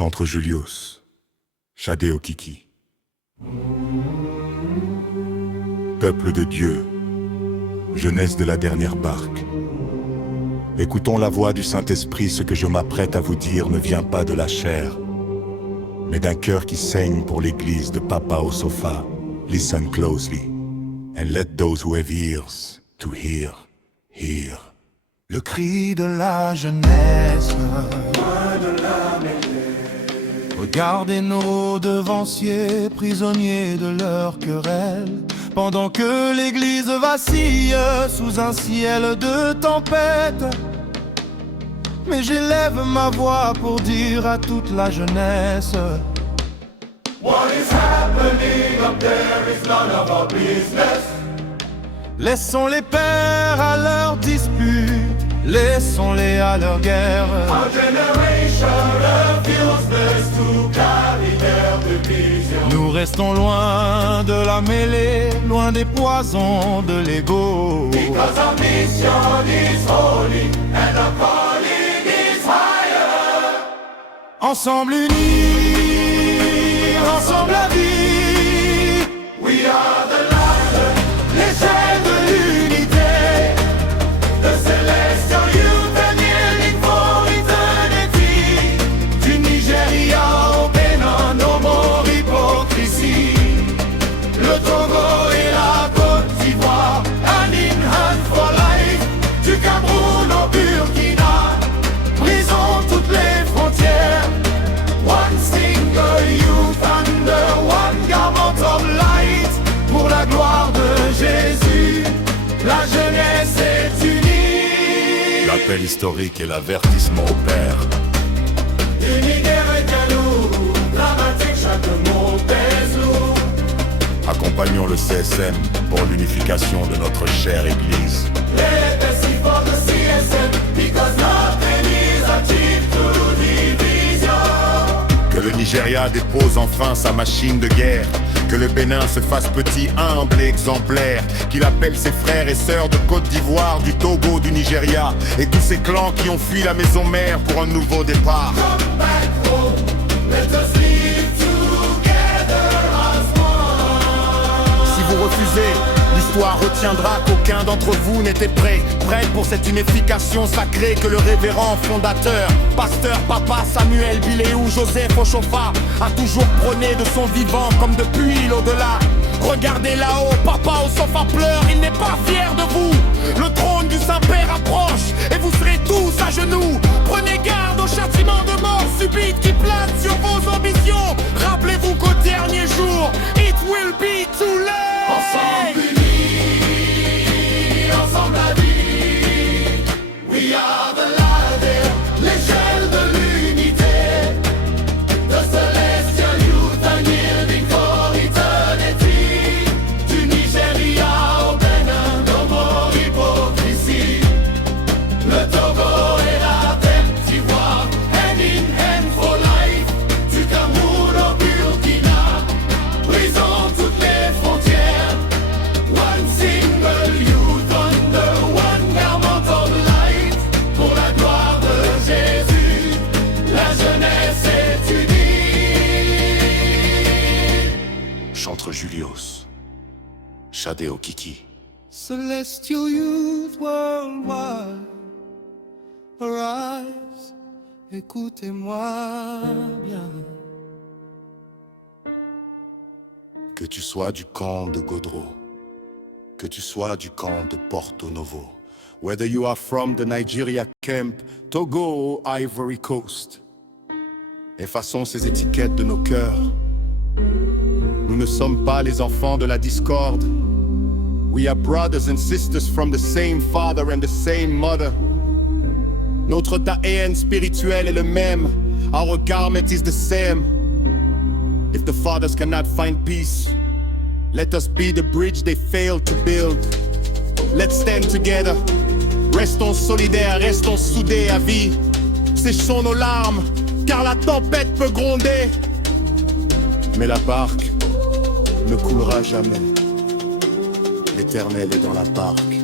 Chantre Julius, Shadeo Kiki. Peuple de Dieu, jeunesse de la dernière barque. Écoutons la voix du Saint-Esprit, ce que je m'apprête à vous dire ne vient pas de la chair, mais d'un cœur qui saigne pour l'église de Papa au sofa. Listen closely, and let those who have ears to hear, hear. Le cri de la jeunesse, loin de la mêlée. Regardez nos devanciers, prisonniers de leur querelle, pendant que l'église vacille sous un ciel de tempête. Mais j'élève ma voix pour dire à toute la jeunesse: What is happening up there is none of our business. Laissons les pères à leur dispute, laissons-les à leur guerre. Our generation refuses to carry their division. Nous restons loin de la mêlée, loin des poisons de l'ego. Because our mission is holy and our calling is higher. Ensemble unis, ensemble la vie. We are the light, l'échelle de l'unité, the celestial youth and yearning for eternity. Du Nigeria au Bénin, no more hypocrisie. Le Togo et la Côte d'Ivoire, hand in hand for life. Du Cameroun au Burkina, brisons toutes les frontières. One single youth under one garment of light. Pour la gloire de Jésus, la jeunesse est unie. L'appel historique et l'avertissement au Père. Unitaire et galou, dramatique, chaque mot pèse lourd. Accompagnons le CSM pour l'unification de notre chère Église. Let us see for the CSM, because nothing is achieved through division. Que le Nigeria dépose enfin sa machine de guerre. Que le Bénin se fasse petit, humble et exemplaire. Qu'il appelle ses frères et sœurs de Côte d'Ivoire, du Togo, du Nigeria, et tous ces clans qui ont fui la maison mère pour un nouveau départ. Come back home, let us live together as one. Si vous refusez, l'histoire retiendra qu'aucun d'entre vous n'était prêt pour cette unification sacrée que le révérend fondateur, pasteur Papa Samuel Biléou Joseph Ochofa a toujours prôné de son vivant comme depuis l'au-delà. Regardez là-haut, Papa Ochofa pleure, il n'est pas fier de vous. Le trône du Saint-Père approche et vous serez tous à genoux. Prenez garde au châtiment de mort subite qui plane sur vos ambitions. Rappelez-vous qu'au dernier jour, it will be too late. Ensemble unis, ensemble la vie. We are the light, l'échelle de l'unité, the celestial youth unyielding for eternity. Du Nigeria au Bénin, no more hypocrisie. Le Togo et la Côte d'Ivoire, hand in hand for life. Du Cameroun au Burkina, brisons toutes les frontières. One single youth under one garment of light. Pour la gloire de Jésus, la jeunesse est unie. Chantre Julius, Shadeo Kiki. Celestial youth worldwide, arise, écoutez-moi bien. Que tu sois du camp de Godreau, que tu sois du camp de Porto Novo, whether you are from the Nigeria camp, Togo or Ivory Coast, effaçons ces étiquettes de nos cœurs. Nous ne sommes pas les enfants de la discorde. We are brothers and sisters from the same father and the same mother. Notre ADN spirituel est le même. Our garment is the same. If the fathers cannot find peace, let us be the bridge they failed to build. Let's stand together. Restons solidaires, restons soudés à vie. Séchons nos larmes, car la tempête peut gronder. Mais la barque ne coulera jamais. L'Éternel est dans la barque.